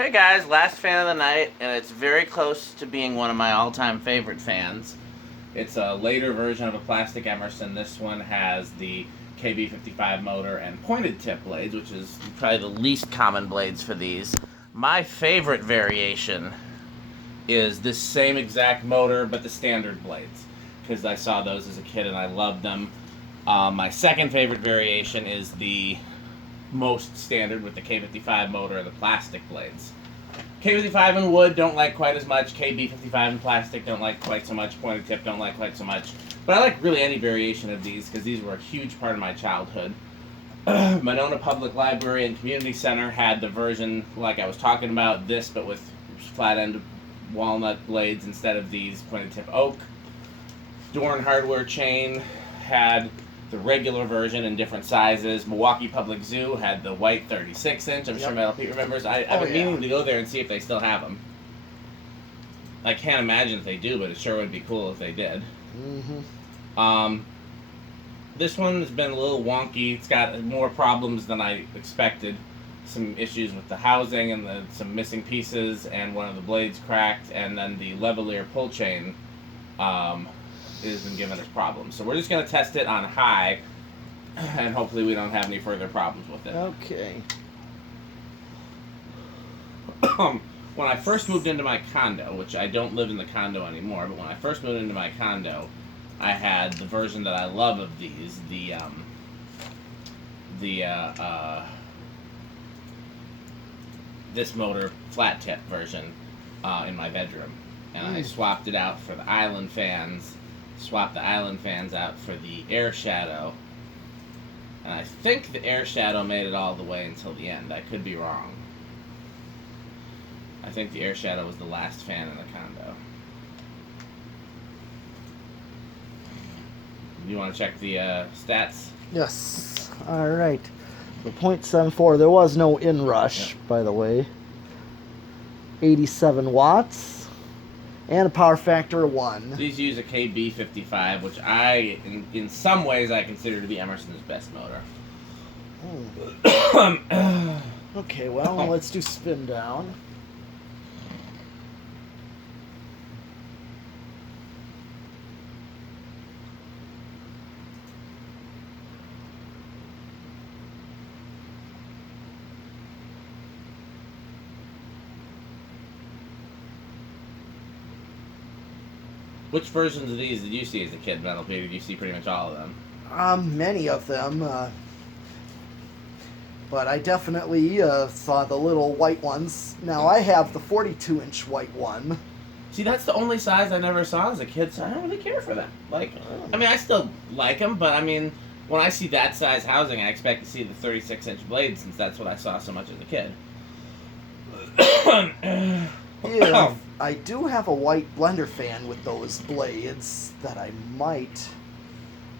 Hey guys, last fan of the night, and it's very close to being one of my all-time favorite fans. It's a later version of a plastic Emerson. This one has the KB55 motor and pointed tip blades, which is probably the least common blades for these. My favorite variation is this same exact motor, but the standard blades, because I saw those as a kid and I loved them. My second favorite variation is the most standard with the K55 motor and the plastic blades. K55 in wood don't like quite as much. KB55 in plastic don't like quite so much. Pointed tip don't like quite so much. But I like really any variation of these because these were a huge part of my childhood. Monona Public Library and Community Center had the version like I was talking about, this but with flat end walnut blades instead of these pointed tip oak. Dorn Hardware Chain had the regular version in different sizes. Milwaukee Public Zoo had the white 36-inch. I'm sure Metal Pete remembers. I've been meaning to go there and see if they still have them. I can't imagine if they do, but it sure would be cool if they did. This one has been a little wonky. It's got more problems than I expected. Some issues with the housing and some missing pieces, and one of the blades cracked, and then the Levelier pull chain has been giving us problems. So we're just going to test it on high, and hopefully we don't have any further problems with it. Okay. When I first moved into my condo, which I don't live in the condo anymore, but when I first moved into my condo, I had the version that I love of these, this motor flat tip version in my bedroom. And I swapped it out for the island fans, swapped the island fans out for the air shadow. And I think the air shadow made it all the way until the end. I could be wrong. I think the air shadow was the last fan in the condo. You want to check the stats? Yes. All right. The .74. There was no inrush, by the way. 87 watts. And a power factor of 1. These use a KB55, which in some ways, I consider to be Emerson's best motor. Okay, well, let's do spin down. Which versions of these did you see as a kid, Metal Pete? Did you see pretty much all of them? Many of them. But I definitely saw the little white ones. Now, I have the 42-inch white one. See, that's the only size I never saw as a kid, so I don't really care for them. Like, I mean, I still like them, but I mean, when I see that size housing, I expect to see the 36-inch blade, since that's what I saw so much as a kid. Yeah, I do have a white blender fan with those blades that I might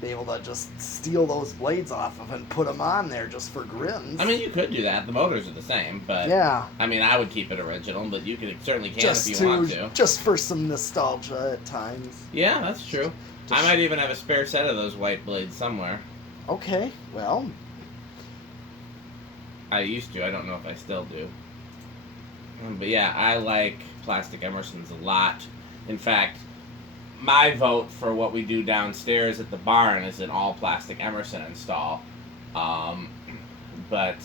be able to just steal those blades off of and put them on there just for grins. I mean, you could do that. The motors are the same, but yeah. I mean, I would keep it original, but you certainly can if you want to. Just for some nostalgia at times. Yeah, that's true. I might even have a spare set of those white blades somewhere. Okay, well. I used to. I don't know if I still do. But yeah, I like plastic Emersons a lot. In fact, my vote for what we do downstairs at the barn is an all plastic Emerson install. But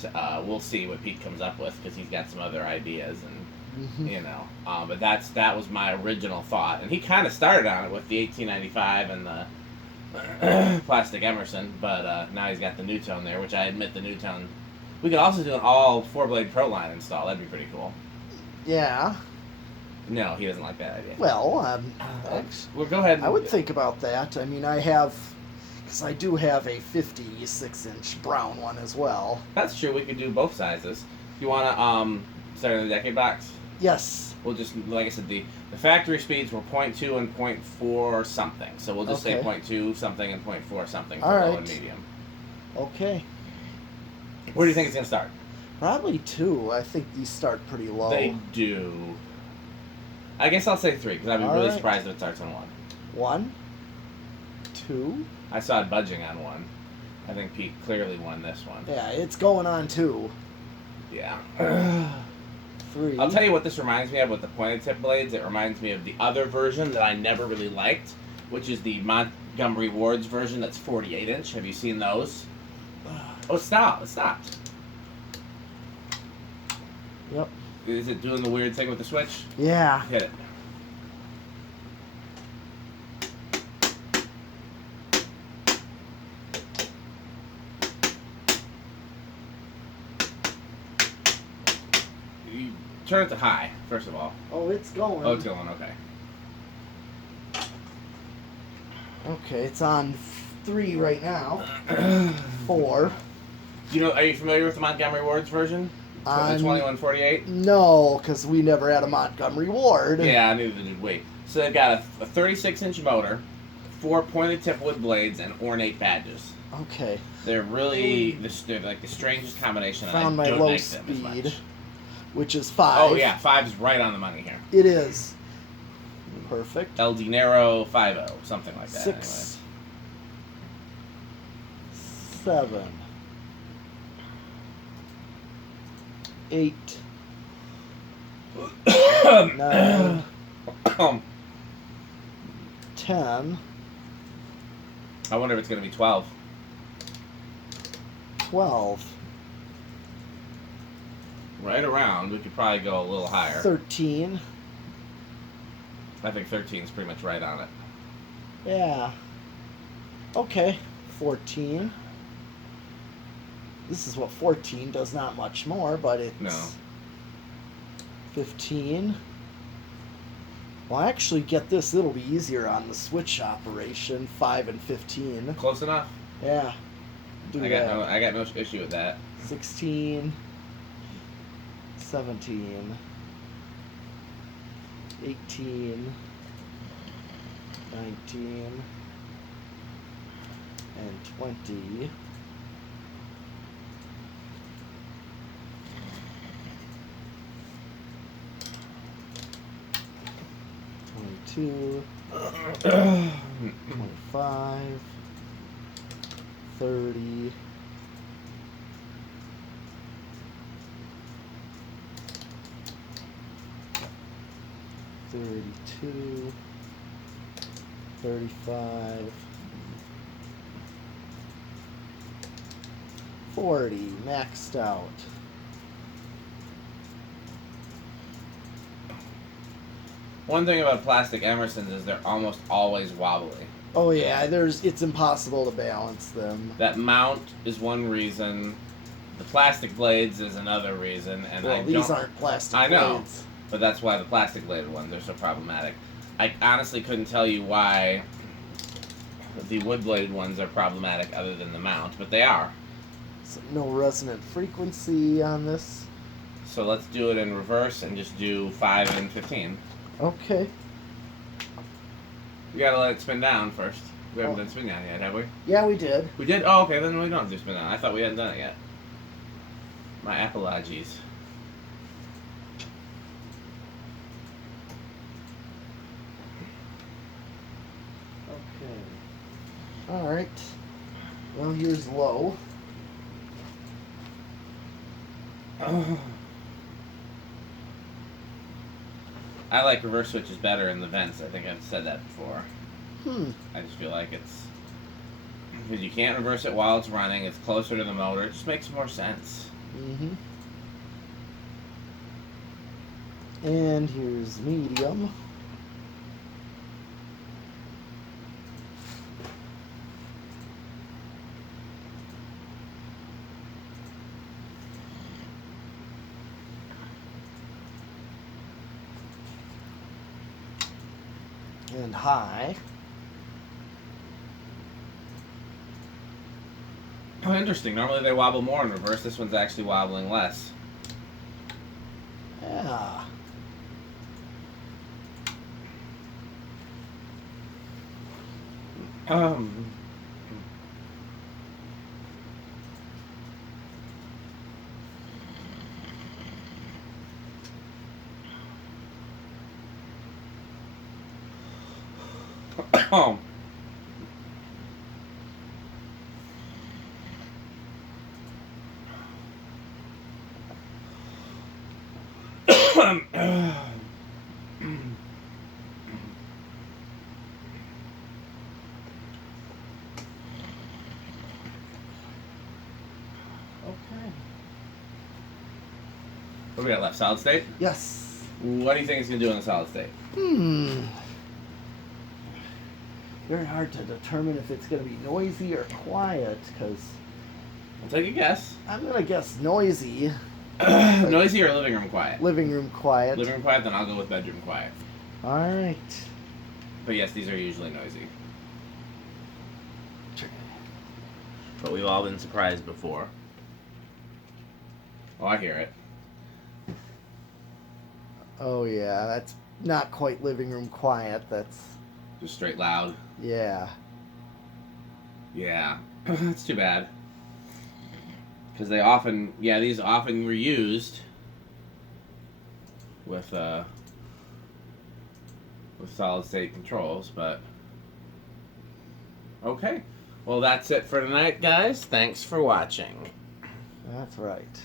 we'll see what Pete comes up with, because he's got some other ideas, and you know. But that was my original thought, and he kind of started on it with the 1895 and the plastic Emerson. But now he's got the Newtone there, which I admit the Newtone. We could also do an all 4-blade Pro Line install. That'd be pretty cool. Yeah. No, he doesn't like that idea. Well, well, go ahead. I would think about that. I mean, because I do have a 56-inch brown one as well. That's true. We could do both sizes. You want to start in the decade box? Yes. We'll just, like I said, the factory speeds were 0.2 and 0.4 something. So we'll just say 0.2 something and 0.4 something for low and medium. Okay. Where do you think it's going to start? Probably 2. I think these start pretty low. They do. I guess I'll say 3, because I'd be really surprised if it starts on 1. 1, 2. I saw it budging on 1. I think Pete clearly won this one. Yeah, it's going on 2. Yeah. 3. I'll tell you what this reminds me of with the pointed tip blades. It reminds me of the other version that I never really liked, which is the Montgomery Ward's version that's 48 inch. Have you seen those? Oh, stop! It stopped. Yep. Is it doing the weird thing with the switch? Yeah. Hit it. You turn it to high, first of all. Oh, it's going. Oh, it's going, okay. Okay, it's on 3 right now. 4. Are you familiar with the Montgomery Ward's version? The 2148? No, because we never had a Montgomery Ward. Yeah, neither did we. So they've got a 36-inch motor, 4 pointed tip wood blades, and ornate badges. Okay. They're really they're like the strangest combination. Found my don't low make them as speed, much. which is 5. Oh yeah, 5 is right on the money here. It is. Perfect. El Dinero 50, something like that. 6, 7, 8, 9, Anyway. 10, I wonder if it's going to be 12. 12, Right around. We could probably go a little higher. 13. I think 13 is pretty much right on it. Yeah. Okay. 14. This is what 14 does, not much more, but it's No. 15. Well, actually, get this. It'll be easier on the switch operation. 5 and 15. Close enough. Yeah. Do I got no issue with that. 16. 17. 18. 19. And 20. 22, 25, 30, 32, 35, 40, maxed out. One thing about plastic Emersons is they're almost always wobbly. Oh yeah, it's impossible to balance them. That mount is one reason. The plastic blades is another reason, and Well, these aren't plastic I know, blades. but that's why the plastic bladed ones are so problematic. I honestly couldn't tell you why the wood bladed ones are problematic other than the mount, but they are. So no resonant frequency on this. So let's do it in reverse and just do 5 and 15. Okay. We gotta let it spin down first. We haven't Oh. done spin down yet, have we? Yeah, we did. We did? Oh, okay, then we don't do spin down. I thought we hadn't done it yet. My apologies. Okay. All right. Well, here's low. I like reverse switches better in the vents. I think I've said that before. I just feel like it's... Because you can't reverse it while it's running. It's closer to the motor. It just makes more sense. Mm-hmm. And here's medium. And high. Oh, interesting. Normally they wobble more in reverse. This one's actually wobbling less. Yeah. Oh. What do we got left? Solid state? Yes. What do you think it's going to do in the solid state? Very hard to determine if it's going to be noisy or quiet, because I'll take a guess. I'm going to guess noisy. Noisy or living room quiet? Living room quiet. Living room quiet, then I'll go with bedroom quiet. All right. But yes, these are usually noisy. But we've all been surprised before. Oh, I hear it. Oh, yeah, that's not quite living room quiet. That's... Just straight loud. Yeah. Yeah. That's too bad. Because they often... Yeah, these often were used with solid state controls, but... Okay. Well, that's it for tonight, guys. Thanks for watching. That's right.